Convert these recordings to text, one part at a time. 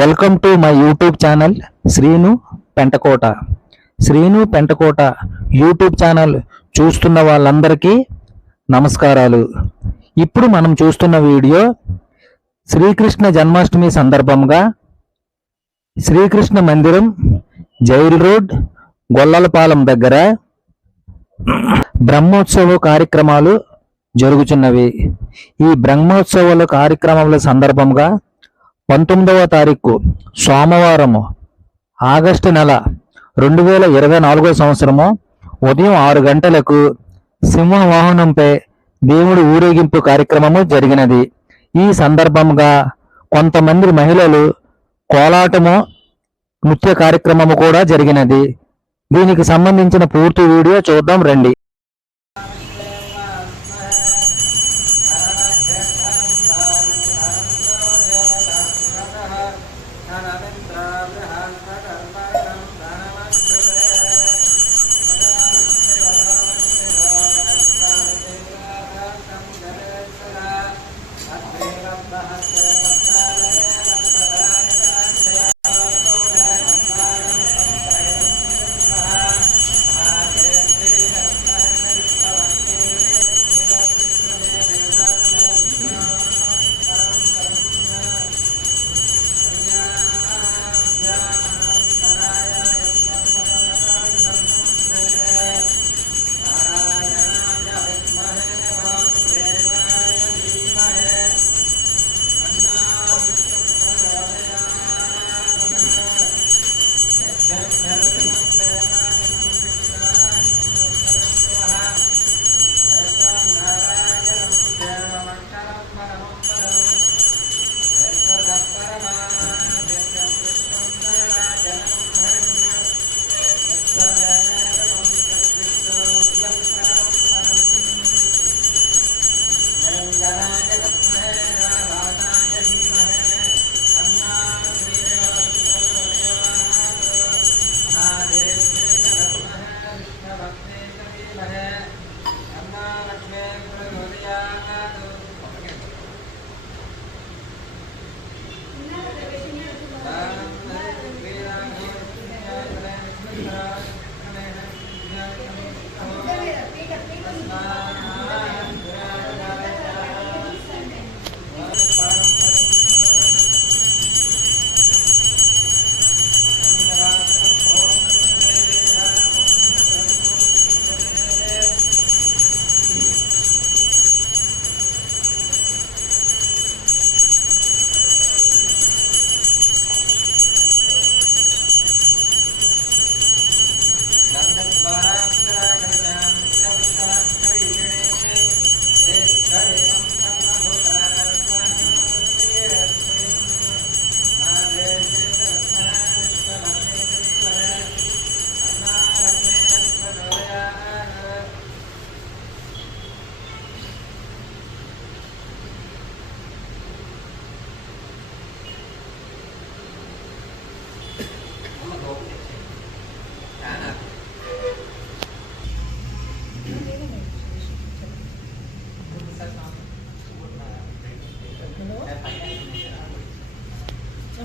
Welcome to my YouTube channel Srinu Pentakota Srinu Pentakota YouTube channel చూస్తున్న వాళ్ళందరికీ నమస్కారాలు ఇప్పుడు మనం చూస్తున్న వీడియో శ్రీకృష్ణ జన్మాష్టమి సందర్భంగా శ్రీకృష్ణ మందిరం జైల్ రోడ్ గొల్లలపాలెం దగ్గర బ్రహ్మోత్సవ కార్యక్రమాలు జరుగుతున్నవి ఈ బ్రహ్మోత్సవాల కార్యక్రమంలో సందర్భంగా పంతొమ్మిదవ తారీఖు సోమవారము ఆగస్టు నెల రెండు వేల ఇరవై నాలుగో సంవత్సరము ఉదయం ఆరు గంటలకు సింహ వాహనంపై దేవుడి ఊరేగింపు కార్యక్రమము జరిగినది ఈ సందర్భంగా కొంతమంది మహిళలు కోలాటము నృత్య కార్యక్రమము కూడా జరిగినది దీనికి సంబంధించిన పూర్తి వీడియో చూద్దాం రండి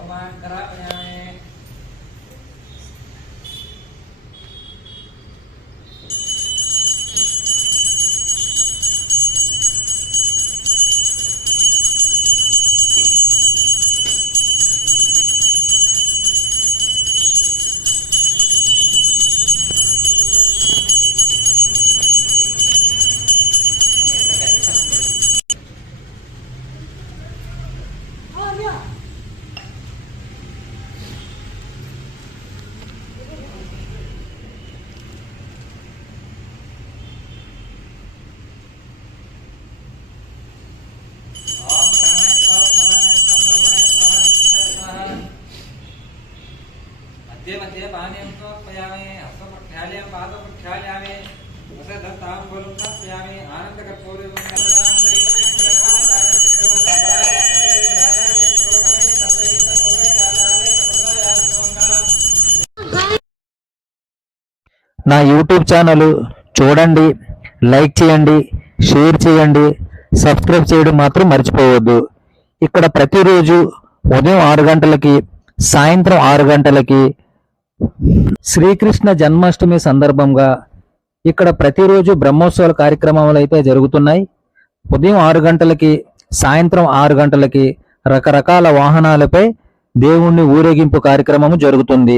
อมากระยง నా యూట్యూబ్ ఛానల్ చూడండి లైక్ చేయండి షేర్ చేయండి సబ్స్క్రైబ్ చేయడం మాత్రం మర్చిపోవద్దు ఇక్కడ ప్రతిరోజు ఉదయం ఆరు గంటలకి సాయంత్రం ఆరు గంటలకి శ్రీకృష్ణ జన్మాష్టమి సందర్భంగా ఇక్కడ ప్రతిరోజు బ్రహ్మోత్సవాల కార్యక్రమాలు అయితే జరుగుతున్నాయి ఉదయం ఆరు గంటలకి సాయంత్రం ఆరు గంటలకి రకరకాల వాహనాలపై దేవుణ్ణి ఊరేగింపు కార్యక్రమము జరుగుతుంది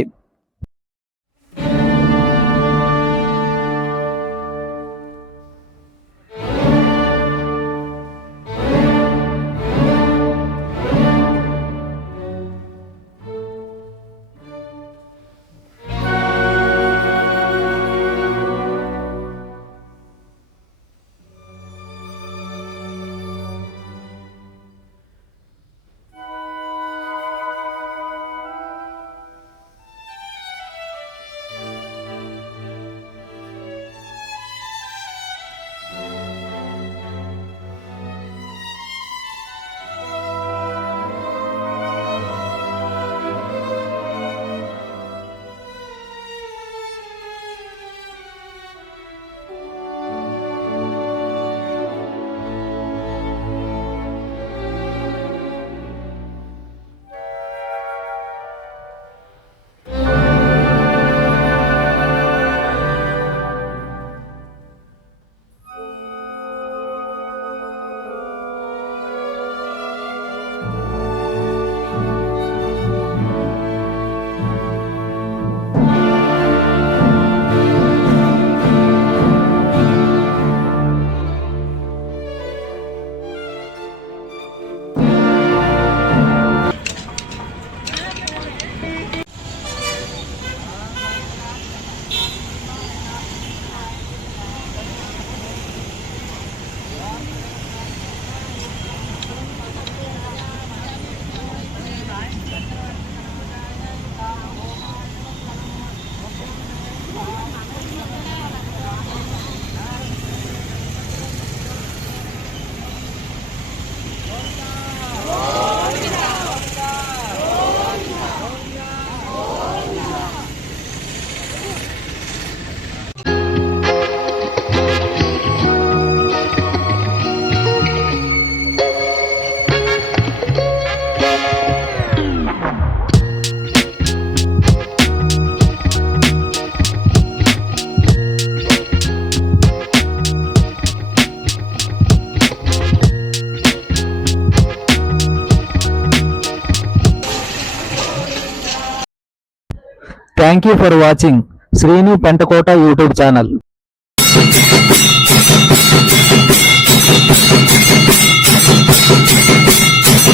Thank you for watching Srinu Pentakota YouTube channel.